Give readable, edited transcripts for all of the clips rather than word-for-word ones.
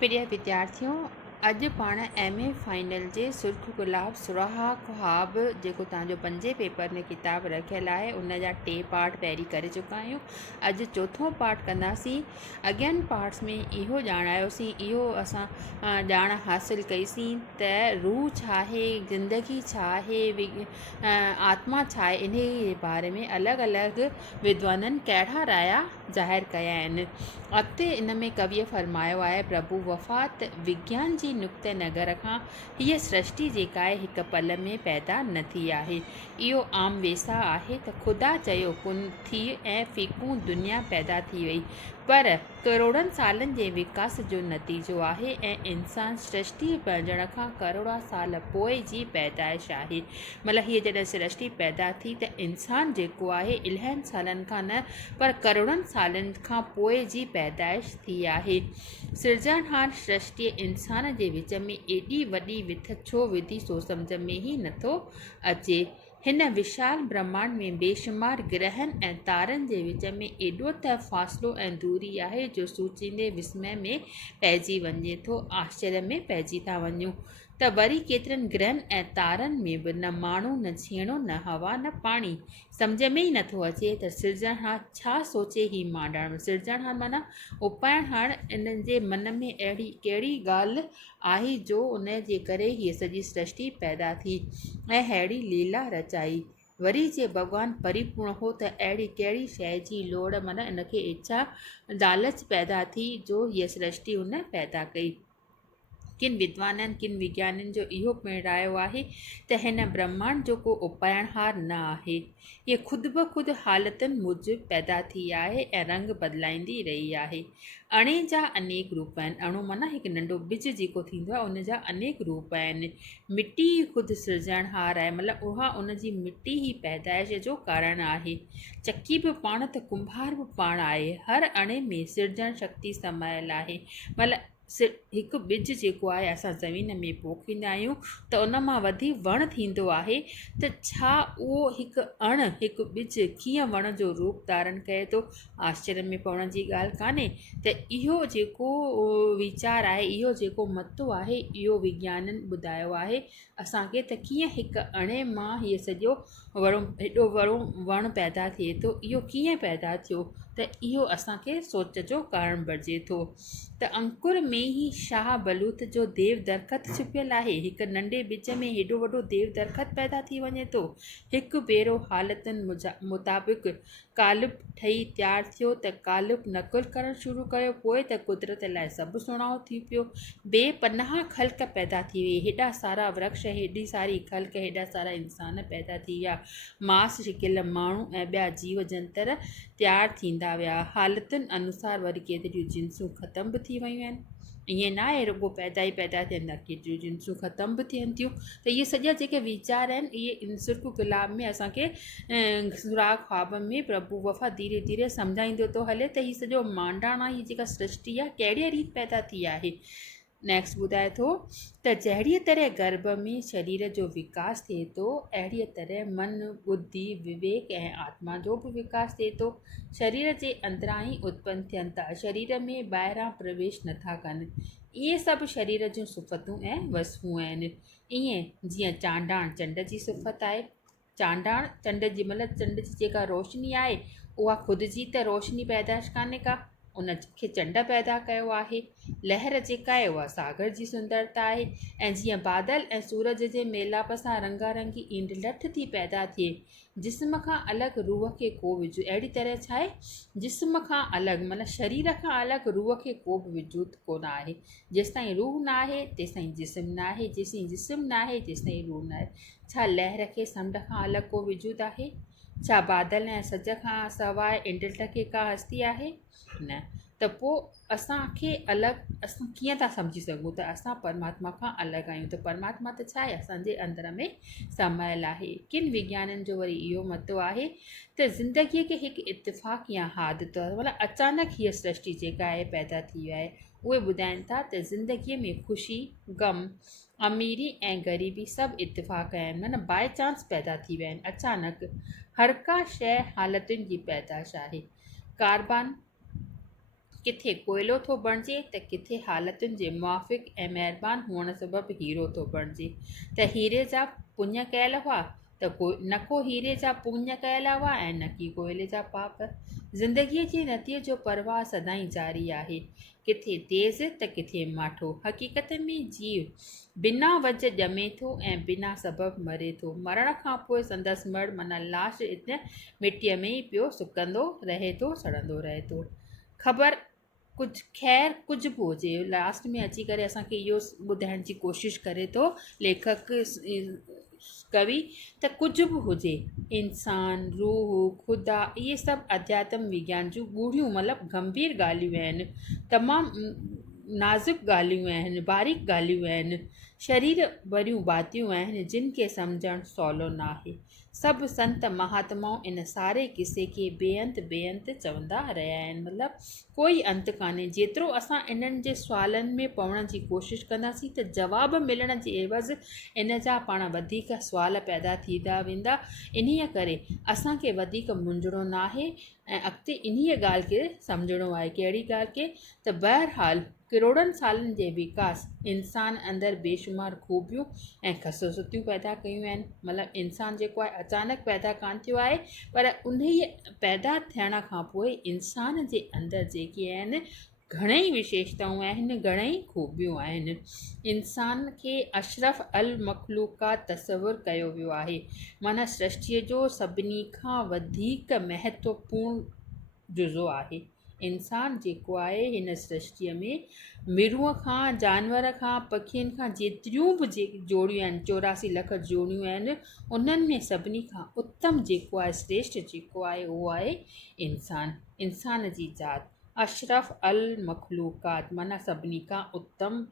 प्रिय विद्यार्थियों, अॼु पाण MA फाइनल जे सुर्ख गुलाब सुराहा ख्वाब जेको तव्हांजो 5 पेपर में किताब रखियलु आहे उन जा 2 पार्ट पहिरीं करे चुका आहियूं। अॼु चोथों पार्ट कंदासीं। अॻियनि पार्ट्स में इहो ॼाणायोसीं, इहो असां ॼाण हासिलु कईसीं त रूह छा आहे, ज़िंदगी छा आहे, आत्मा छा आहे, इन जे बारे में अलॻि अलॻि विद्वाननि कहिड़ा राया ज़ाहिर कया आहिनि। अॻिते इन में कविअ फरमायो आहे, प्रभु वफ़ात विज्ञान जी नुक़्ते नज़र खां हीअ सृष्टि जेका आहे हिकु पल में पैदा न थी आहे। इहो आम वेसा आहे त ख़ुदा चयो कुन थी ऐं फ़ीकूं दुनिया पैदा थी वई, पर करोड़नि सालनि जे विकास जो नतीजो आहे ऐं इंसान सृष्टि बणजण खां करोड़ा साल पोइ जी पैदाइश आहे। मतिलबु हीअ जॾहिं सृष्टि पैदा थी त इंसान जेको आहे इलाहनि सालनि खां न पर करोड़नि सालनि खां पोइ जी पैदाइश थी आहे। सिरजणहार सृष्टि इंसान जे विच में एॾी वॾी विथ छो विधी सो सम्झ में ई नथो अचे। हिन विशाल ब्रह्मांड में बेशुमार ग्रहनि ऐं तारनि जे विच में एॾो त फ़ासिलो ऐं दूरी आहे जो सोचींदे विस्मय में पइजी वञे थो, आश्चर्य में पइजी था वञूं त वरी केतिरनि ग्रहनि ऐं तारनि में बि न माण्हू, न छेणो, न हवा, न पाणी। सम्झ में ई नथो अचे त सिरजणहार छा सोचे ई मांडण। सिरजणहार माना उपाइणहार, इन्हनि जे मन में अहिड़ी कहिड़ी ॻाल्हि आई जो उन जे करे हीअ सॼी सृष्टि पैदा थी ऐं अहिड़ी लीला रचाई। वरी जे भॻवानु परिपूर्ण हो त अहिड़ी कहिड़ी शइ जी लोड़, माना इनखे इच्छा लालच पैदा थी जो हीअ सृष्टि उन पैदा कई। किन विद्वाननि, किन विज्ञानियुनि जो इहो पिणरायो आहे त हिन ब्रह्मांड जो को उपाइणहार न आहे। हीअ ख़ुदि ब ख़ुदि हालतुनि मूजिबि पैदा थी आहे ऐं रंग बदिलाईंदी रही आहे। अणे जा अनेक रूप आहिनि। अणु माना हिकु नंढो बिज जेको थींदो आहे उन जा अनेक रूप आहिनि। मिटी ख़ुदि सिरजणहार आहे, मतिलबु उहा उन जी मिटी ई पैदाइश जो कारण आहे। चकी बि पाण त कुंभार बि पाण आहे। हर अणे में सिरजण शक्ति समायल आहे। मतिलबु हिकु बिज जेको आहे असां ज़मीन में पोखींदा आहियूं त उन मां वधी वणु थींदो आहे, त छा उहो हिकु अणु, हिकु बिज कीअं वण जो रूप धारण करे थो, आश्चर्य में पवण जी ॻाल्हि कान्हे। त इहो जेको वीचार आहे, इहो जेको मतो आहे, इहो विज्ञाननि ॿुधायो आहे असांखे त कीअं हिकु अणे मां हीअ सॼो हेॾो वड़ो वणु पैदा थिए थो। इहो कीअं पैदा थियो, त इहो असांखे सोच जो कारण बणिजे थो। त अंकुर में ई शाह बलूत जो देव दरख़त छुपियल आहे। हिकु नंढे बिज में हेॾो वॾो देव दरख़त पैदा थी वञे थो। हिकु भेरो हालतुनि मुताबिक़ कालिब ठही तयारु थियो त कालिब नकुल करणु शुरू कयो, पोइ त कुदरत लाइ सभु सुहिणो थी पियो। बेपनाह ख़ल्क़ पैदा थी वई, हेॾा सारा वृक्ष, हेॾी सारी ख़ल्क़, हेॾा सारा इंसान पैदा थी विया। मांस शिकियल माण्हू ऐं ॿिया जीव जंतर तयारु थींदा विया। हालतुनि अनुसार वरी केतिरियूं जिन्सूं ख़तम बि थी वियूं आहिनि। ईअं न आहे रुॻो पैदा ई पैदा थियनि था, केतिरियूं जिन्सूं ख़तम बि थियनि थियूं। त इहे सॼा जेके वीचार आहिनि, इहे इन सुर्ख गुलाब में असांखे सुराग ख्वाब में प्रभु वफ़ा धीरे धीरे सम्झाईंदो थो हले त हीअ सॼो मांडाणा, हीअ जेका सृष्टि आहे कहिड़े रीति पैदा थी आहे। नेक्स्ट ॿुधाए थो त जहिड़ीअ तरह गर्भ में शरीर जो विकास थिए थो, अहिड़ीअ तरह मन, बुद्धि, विवेक ऐं आत्मा जो बि विकास थिए थो। शरीर जे अंदरां ई उत्पन्न थियनि था, शरीर में ॿाहिरां प्रवेश नथा कनि। इहे सभु शरीर जूं सिफ़तूं ऐं वसफ़ूं आहिनि। ईअं जीअं चांडाण चंड जी सिफ़त आहे। चांडाण चंड जी, मतिलबु चंड जी जेका रोशनी आहे उहा ख़ुदि जी त रोशनी पैदाइश कान्हे का, उन खे चंड पैदा कयो आहे। लहर जेका आहे उहा सागर जी सुंदरता आहे। ऐं जीअं बादल ऐं सूरज जे मेलाप सां रंगारंगी ईंद लठ थी पैदा थिए। जिस्म खां अलॻि रूह खे को विझूं, अहिड़ी तरह छा आहे, जिस्म खां अलॻि मतिलबु शरीर खां अलॻि रूह खे को बि विजूद कोन आहे। जेसिताईं रूह न आहे तेसिताईं जिस्म न आहे, जेसिताईं जिस्म न आहे तेसिताईं रूह न आहे। छा लहर खे समुंड खां अलॻि को विजूद आहे? छा बादल ऐं सज खां सवाइ इंडल्ट खे का हस्ती आहे? न। त पोइ असांखे अलॻि, असां कीअं था सम्झी सघूं त असां परमात्मा खां अलॻि आहियूं? त परमात्मा त छा आहे, असांजे अंदर में समायल आहे। किन विज्ञाननि जो वरी इहो मतो आहे त ज़िंदगीअ खे हिकु इत्तिफ़ाक़ या हादतो, मतिलबु अचानक हीअ सृष्टि जेका आहे पैदा थी आहे। उहे ॿुधाइनि था त ज़िंदगीअ में ख़ुशी, गम, अमीरी ऐं ग़रीबी सभु इत्तिफ़ाक़ आहिनि, माना बाए चांस पैदा थी विया आहिनि अचानक। हर का शइ हालतुनि जी पैदाइश आहे। किथे कोयलो थो बणिजे त किथे हालतुनि जे मुआफ़िक़ ऐं महिरबानी हुअण सबबि हीरो थो बणिजे। त हीरे जा पुञ कयल हुआ त न को हीरे जा पुञ कयल हुआ ऐं न की कोयले जा पाप। ज़िंदगीअ जे नतीजे जो परवाह सदाईं जारी आहे, किथे तेज़ त किथे माठो। हक़ीक़त में जीव बिना वज ॼमे थो ऐं बिना सबबु मरे थो। मरण खां पोइ संदसि मड़ माना लाश इन मिटीअ में ई पियो सुकंदो रहे थो, सड़ंदो रहे थो। ख़बर कुझु ख़ैरु कुझु बि हुजे, लास्ट में अची करे असांखे इहो ॿुधाइण जी कोशिशि करे थो लेखक कवि त कुझु बि हुजे, इंसान, रूह, ख़ुदा, इहे सभु अध्यात्म विज्ञान जूं ॻूढ़ियूं मतिलबु गंभीर ॻाल्हियूं आहिनि, तमामु नाज़ुक ॻाल्हियूं आहिनि, बारीक ॻाल्हियूं आहिनि, शरीर भरियूं बातियूं आहिनि जिन खे सम्झणु सवलो न आहे। सभु संत महात्माऊं इन सारे किसे खे बेअंत चवंदा रहिया आहिनि, मतिलबु कोई अंत कान्हे। जेतिरो असां इन्हनि जे सुवालनि में पवण जी कोशिशि कंदासीं त जवाब मिलण जे एवज़ इन जा पाण वधीक सुवाल पैदा थींदा वेंदा। इन्हीअ करे असांखे वधीक मुंझणो न आहे ऐं अॻिते इन्हीअ ॻाल्हि खे सम्झणो आहे। कहिड़ी ॻाल्हि खे त बहरहाल करोड़नि सालनि जे विकास इंसान अंदरि बेशुमार ख़ूबियूं ऐं ख़सूसियतूं पैदा कयूं आहिनि। मतिलबु इंसानु जेको आहे अचानक पैदा कान थियो आहे, पर उन पैदा थियण खां पोइ इंसान जे अंदरि जेके आहिनि घणेई विशेषताऊं आहिनि, घणेई ख़ूबियूं आहिनि। इंसान खे अशरफ अल मखलूक़ात तसवुरु कयो वियो आहे, माना सृष्टिअ जो सभिनी खां वधीक महत्वपूर्ण जुज़ो आहे। इंसानु जेको आहे हिन सृष्टिअ में मिरूअ खां, जानवर खां, पखियुनि खां जेतिरियूं बि जोड़ियूं आहिनि, 84 लख जोड़ियूं आहिनि, उन्हनि में सभिनी खां उत्तम जेको आहे, श्रेष्ठ जेको आहे, उहो आहे इंसानु। इंसान जी ज़ात अशरफ अल मखलूक़ात माना सभिनी खां उत्तम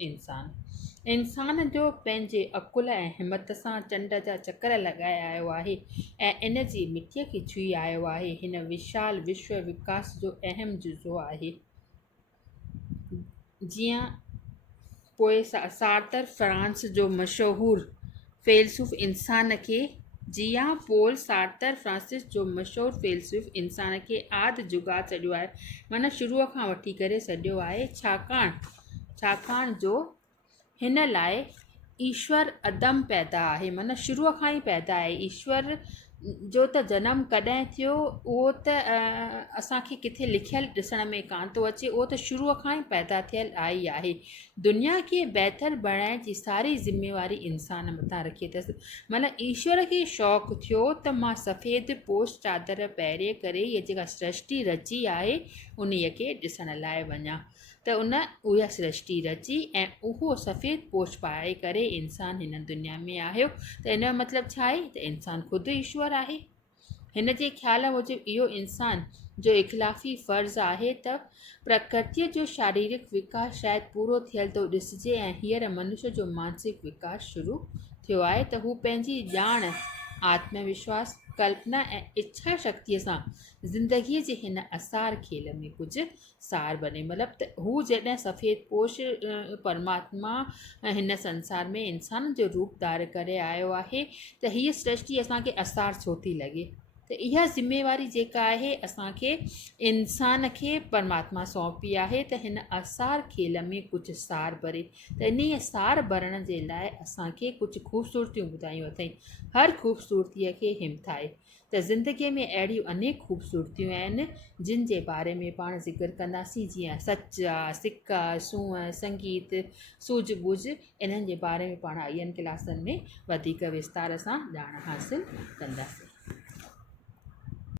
इंसानु। इंसान जो पंहिंजे अकुल ऐं हिमत सां चंड जा चकर लॻाए आयो आहे ऐं इन जी मिटीअ खे छुई आयो आहे। हिन विशाल विश्व विकास जो अहम जुज़ो आहे। जीअं पोइ सार्तर फ्रांस जो मशहूरु फ़ैलसूफ़ इंसान खे पोल सार्तर फ्रांसिस जो मशहूरु फ़ैलसूफ़ इंसान खे आदि जुगाद सॼो आहे, माना शुरूअ खां वठी करे सॼो आहे। छाकाणि जो हिन लाइ ईश्वर अदम पैदा आहे, माना शुरूअ खां ई पैदा आहे। ईश्वर जो त जनमु कॾहिं थियो उहो त असांखे किथे लिखियलु ॾिसण में कान थो अचे, उहो त शुरूअ खां ई पैदा थियलु आई आहे। दुनिया खे बहितर बणाइण जी सारी ज़िमेवारी इंसान मथां रखी अथसि। माना ईश्वर खे शौक़ु थियो त मां सफ़ेद पोश चादर पहिरे करे इहा जेका सृष्टि रची आहे उन्हीअ खे ॾिसण लाइ वञा, त उहा सृष्टि रची ऐं उहो सफ़ेद पोश पाए करे इंसानु हिन दुनिया में आहियो। त इन जो मतिलबु छा आहे त इंसानु ख़ुदि ईश्वर आहे। हिन जे ख़्याल मूजिबि इहो इंसान जो इख़्लाफ़ी फ़र्ज़ु आहे त प्रकृतिअ जो शारीरिक विकास शायदि पूरो थियल थो ॾिसिजे ऐं हींअर मनुष्य जो मानसिक विकास शुरू थियो आहे, त हू पंहिंजी ॼाण, आत्मविश्वास, कल्पना ऐं इच्छा शक्तिअ सां ज़िंदगीअ जे हिन असार खेल में कुझु सार बने। मतिलबु त हू जॾहिं सफ़ेद पोश परमात्मा हिन संसार में इंसान जो रूप धारे करे आयो आहे त हीअ सृष्टि असांखे असार छो थी लॻे, त इहा ज़िमेवारी जेका आहे असांखे इंसान खे परमात्मा सौंपी आहे त हिन असार खेल में कुझु सार भरे। त इन सार भरण जे लाइ असांखे कुझु ख़ूबसूरतियूं ॿुधायूं अथई, हर ख़ूबसूरतीअ खे हिमथाए। त ज़िंदगीअ में अहिड़ियूं अनेक ख़ूबसूरतियूं आहिनि जिन जे बारे में पाण ज़िक्र कंदासीं, जीअं सच आहे, सिक्का, सूंहं, संगीत, सूझ बूझ, इन्हनि जे बारे में पाण अॻियनि क्लासनि में वधीक विस्तार सां ॼाण हासिलु कंदासीं।